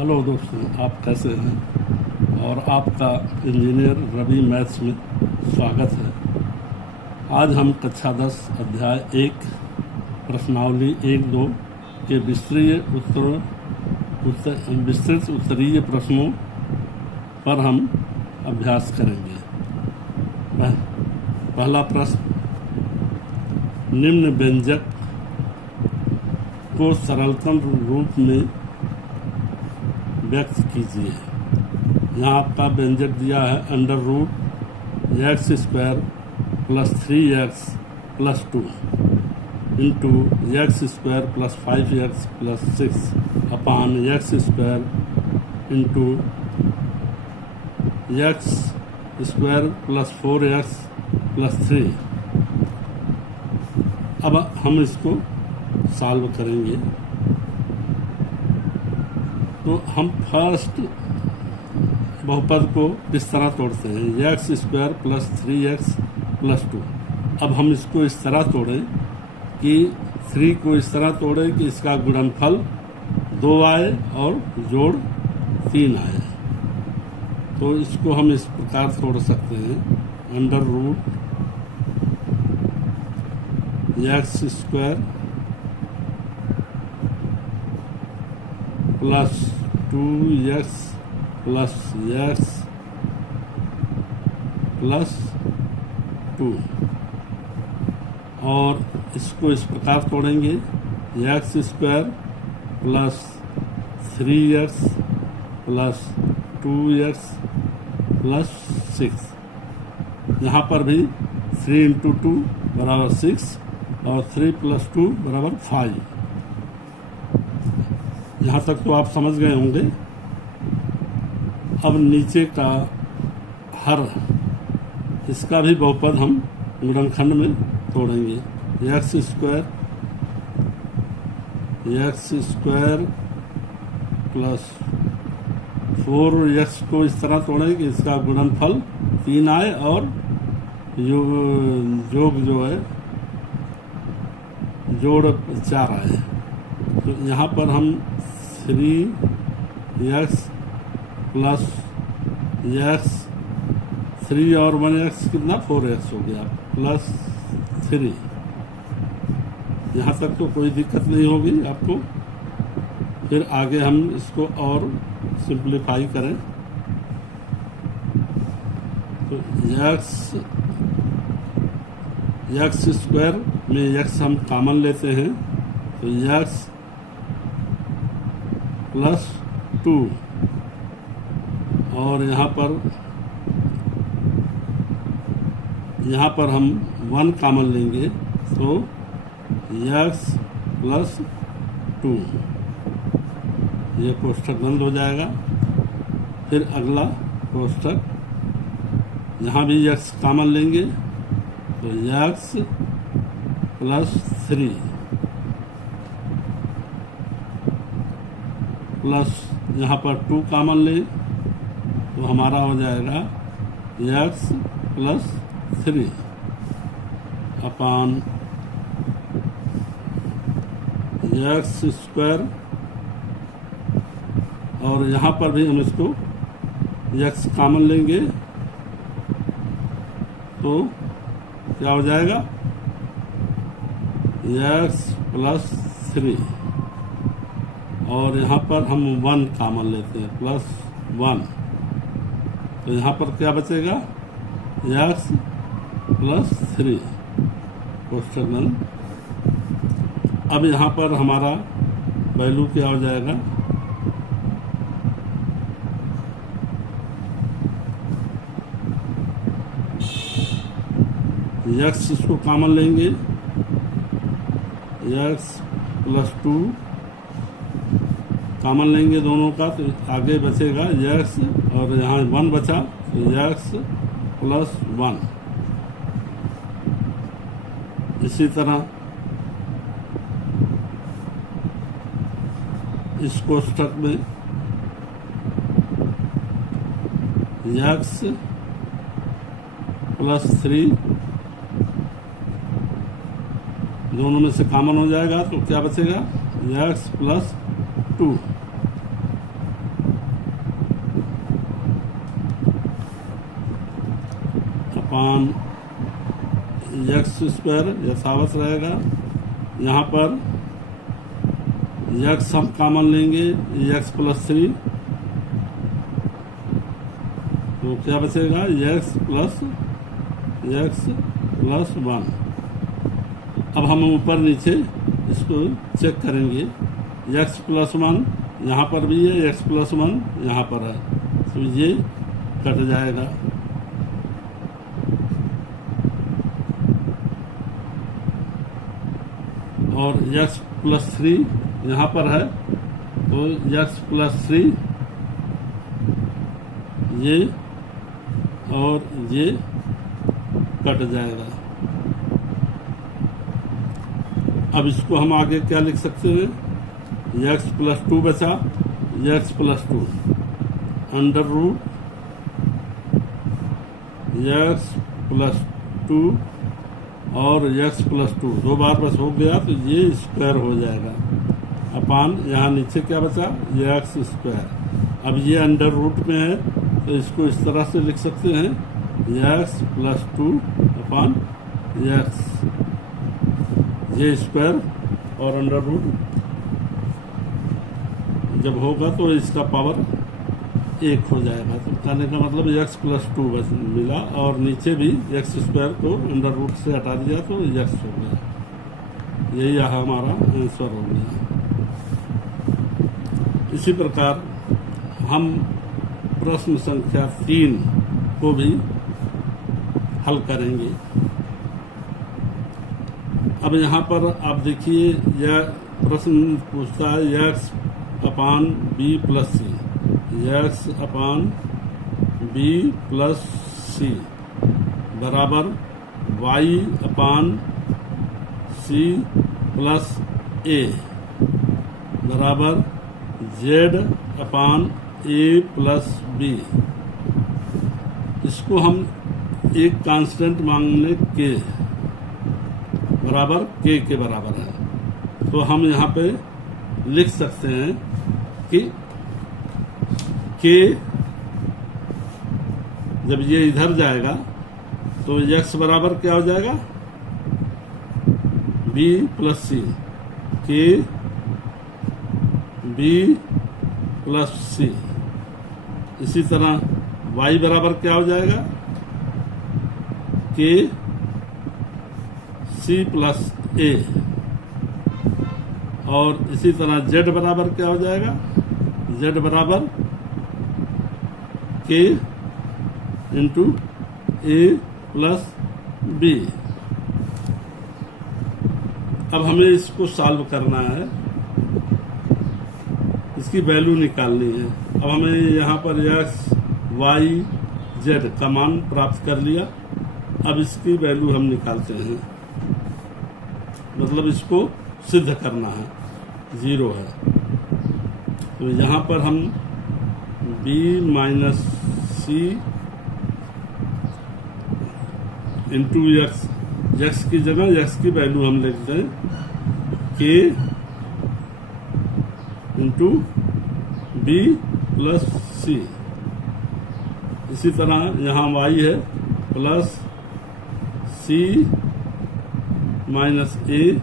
Hello दोस्तों, आप कैसे हैं? और आपका इंजीनियर रवि मैथ्स में स्वागत है। आज हम कक्षा 10 अध्याय 1 प्रश्नावली 1-2 के विस्तृत उत्तरीय प्रश्नों पर हम अभ्यास करेंगे। पहला प्रश्न, निम्न व्यंजक को सरलतम रूप में व्यक्त कीजिए। यहाँ आपका व्यंजक दिया है √x² + 3x + 2 into x² + 5x + 6 अपान x² इंटू x² + 4x + 3। अब हम इसको सॉल्व करेंगे। तो हम फर्स्ट बहुपद को इस तरह तोड़ते हैं, x² + 3x + 2। अब हम इसको इस तरह तोड़ें कि 3 को इस तरह तोड़ें कि इसका गुणनफल 2 आए और जोड़ 3 आए। तो इसको हम इस प्रकार तोड़ सकते हैं, √x² + 2x + x + 2। और इसको इस प्रकार तोड़ेंगे, x² + 3x + 2x + 6। यहाँ पर भी 3 × 2 = 6 और 3 + 2 = 5। यहाँ तक तो आप समझ गए होंगे। अब नीचे का हर, इसका भी बहुपद हम गुणनखंड में तोड़ेंगे, x² + 4x को इस तरह तोड़ें कि इसका गुणनफल 3 आए और योग जो है जोड़ 4 आए। तो यहाँ पर हम 3x + x, 3 और 1x कितना 4x हो गया, +3। यहाँ तक तो कोई दिक्कत नहीं होगी आपको। फिर आगे हम इसको और सिंप्लीफाई करें तो x² में x हम कॉमन लेते हैं, तो x + 2 और यहाँ पर हम 1 कॉमन लेंगे, तो x + 2। ये कोष्ठक बंद हो जाएगा। फिर अगला कोष्ठक, यहाँ भी x कॉमन लेंगे, तो x + 3 प्लस यहाँ पर 2 कॉमन लें, तो हमारा हो जाएगा x + 3 अपान x²। और यहाँ पर भी हम इसको x कॉमन लेंगे, तो क्या हो जाएगा, x + 3। और यहाँ पर हम 1 कॉमन लेते हैं, +1। तो यहाँ पर क्या बचेगा, x + 3 कोष्ठक बंद। अब यहाँ पर हमारा वैल्यू क्या हो जाएगा, x इसको कॉमन लेंगे, x + 2 कॉमन लेंगे दोनों का, तो आगे बचेगा x और यहाँ 1 बचा, तो x + 1। इसी तरह इस कोष्ठक में x + 3 दोनों में से कॉमन हो जाएगा, तो क्या बचेगा, x + 2। अपान एक्स स्क्वायर यथावत रहेगा। यहाँ पर एक्स हम कॉमन लेंगे, एक्स प्लस 3, तो क्या बचेगा एक्स प्लस 1। अब हम ऊपर नीचे इसको चेक करेंगे, एक्स प्लस 1 यहाँ पर भी है, एक्स प्लस 1 यहाँ पर है, तो ये कट जाएगा। और x प्लस 3 यहाँ पर है, तो x प्लस 3 ये और ये कट जाएगा। अब इसको हम आगे क्या लिख सकते हैं, x प्लस 2 बचा, x plus 2 under root x plus 2 और x प्लस 2 दो बार बस हो गया, तो ये स्क्वायर हो जाएगा अपान यहाँ नीचे क्या बचा, ये एक्स स्क्वायर। अब ये अंडर रूट में है, तो इसको इस तरह से लिख सकते हैं, एक्स प्लस 2 अपान एक्स, ये स्क्वायर और अंडर रूट जब होगा तो इसका पावर 1 हो जाएगा। तो कहने का मतलब x प्लस 2 मिला, और नीचे भी एक्स स्क्वायर को अंडर रूट से हटा दिया तो x हो गया। यही हमारा आंसर हो गया। इसी प्रकार हम प्रश्न संख्या 3 को भी हल करेंगे। अब यहाँ पर आप देखिए, यह प्रश्न पूछता है x अपान बी प्लस सी, एक्स अपान बी प्लस सी बराबर वाई अपान सी प्लस ए बराबर जेड अपान ए प्लस बी। इसको हम एक कांस्टेंट मांगने के बराबर के बराबर है, तो हम यहाँ पे लिख सकते हैं कि के जब ये इधर जाएगा तो x बराबर क्या हो जाएगा, b प्लस सी, के b प्लस सी। इसी तरह y बराबर क्या हो जाएगा, के c प्लस a। और इसी तरह z बराबर क्या हो जाएगा, z बराबर के इंटू ए प्लस बी। अब हमें इसको सॉल्व करना है, इसकी वैल्यू निकालनी है। अब हमें यहाँ पर एक्स वाई जेड का मान प्राप्त कर लिया। अब इसकी वैल्यू हम निकालते हैं, मतलब इसको सिद्ध करना है, 0 है। तो यहाँ पर हम b माइनस सी इंटू एक्स की जगह x की वैल्यू हम लिखते हैं के इंटू बी प्लस सी। इसी तरह यहाँ y है प्लस सी माइनस ए,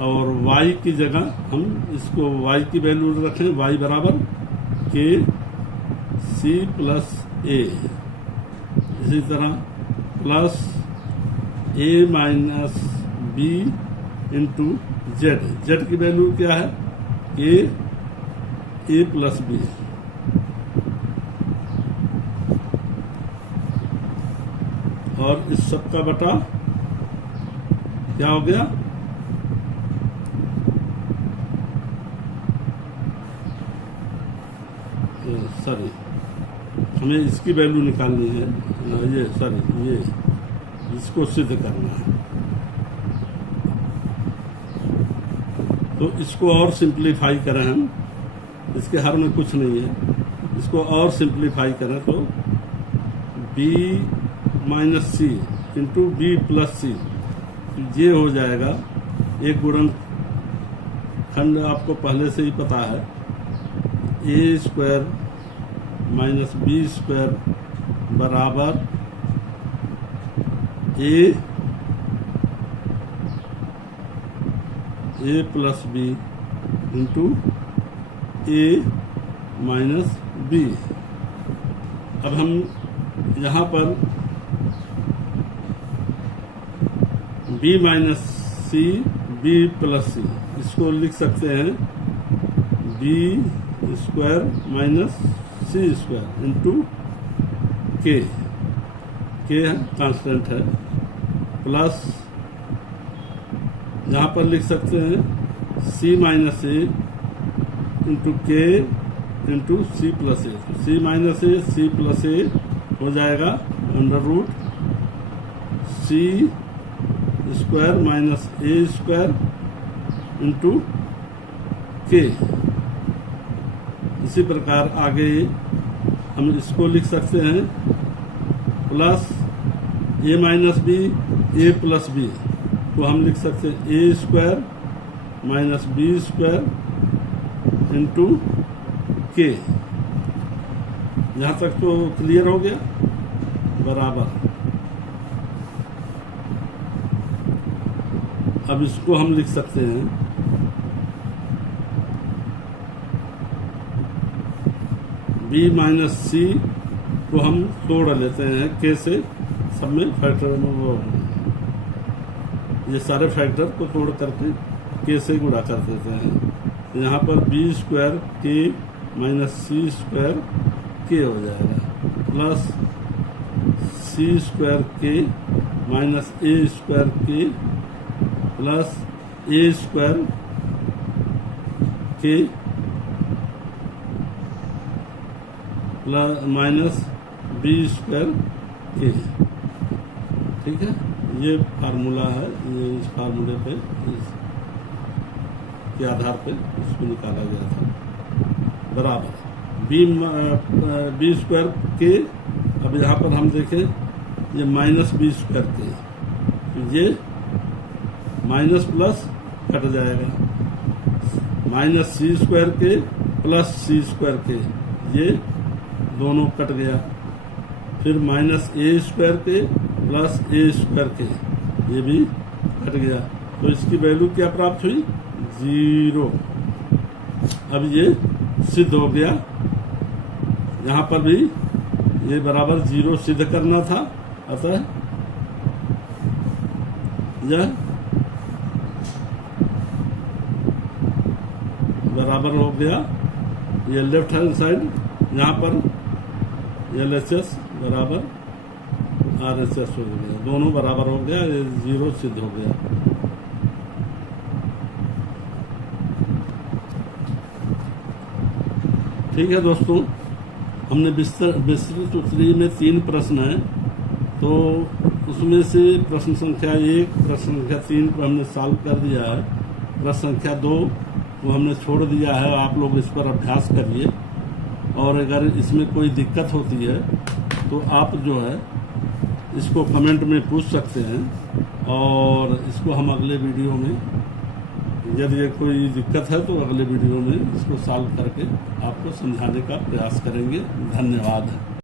और y की जगह हम इसको y की वैल्यू रखें, y बराबर के सी प्लस ए। इसी तरह plus A minus B into Z, Z की वैल्यू क्या है, ए प्लस बी। और इस सब का बटा क्या हो गया, सॉरी हमें इसकी वैल्यू निकालनी है, ये इसको सिद्ध करना है। तो इसको और सिंप्लीफाई करें हम, इसके हर में कुछ नहीं है, इसको और सिंप्लीफाई करें तो b माइनस सी इंटू बी प्लस सी, ये हो जाएगा। एक गुणन खंड आपको पहले से ही पता है, A square minus B square बराबर A plus B into A minus B. अब हम यहाँ पर B minus C B plus C इसको लिख सकते हैं B square minus C square into K constant है, प्लस यहाँ पर लिख सकते हैं C minus A into K into C plus A. C minus A C plus A हो जाएगा under root C square minus A square into K. इसी प्रकार आगे हम इसको लिख सकते हैं plus A minus B A plus B को हम लिख सकते हैं A square minus B square into K. यहाँ तक तो क्लियर हो गया, बराबर। अब इसको हम लिख सकते हैं बी माइनस सी को हम तोड़ लेते हैं के से, सब में फैक्टर में वो ये सारे फैक्टर को तोड़ करके के से गुणा कर देते हैं। यहाँ पर बी स्क्वायर के माइनस सी स्क्वायर के हो जाएगा, प्लस सी स्क्वायर के माइनस ए स्क्वायर के प्लस ए स्क्वायर के प्लस माइनस बी स्क्वायर के। ठीक है, ये फार्मूला है, ये इस फार्मूले पे के आधार पे इसको निकाला गया था, बराबर बी स्क्वायर के। अब यहाँ पर हम देखें ये माइनस बी स्क्वायर के, ये माइनस प्लस कट जाएगा, माइनस सी स्क्वायर के प्लस सी स्क्वायर के, ये दोनों कट गया। फिर माइनस ए स्क्वायर के प्लस ए स्क्वायर के, ये भी कट गया। तो इसकी वैल्यू क्या प्राप्त हुई? 0। अब ये सिद्ध हो गया। यहाँ पर भी ये बराबर 0 सिद्ध करना था, अतः यह बराबर हो गया। ये लेफ्ट हैंड साइड यहाँ पर LHS बराबर RHS हो गया, दोनों बराबर हो गया, ये 0 सिद्ध हो गया। ठीक है दोस्तों, हमने विस्तृत उत्तरीय में 3 प्रश्न हैं, तो उसमें से प्रश्न संख्या 1, प्रश्न संख्या 3 को हमने सॉल्व कर दिया है। प्रश्न संख्या 2 को हमने छोड़ दिया है, आप लोग इस पर अभ्यास करिए। और अगर इसमें कोई दिक्कत होती है तो आप जो है इसको कमेंट में पूछ सकते हैं, और इसको हम अगले वीडियो में, यदि कोई दिक्कत है तो अगले वीडियो में इसको सॉल्व करके आपको समझाने का प्रयास करेंगे। धन्यवाद।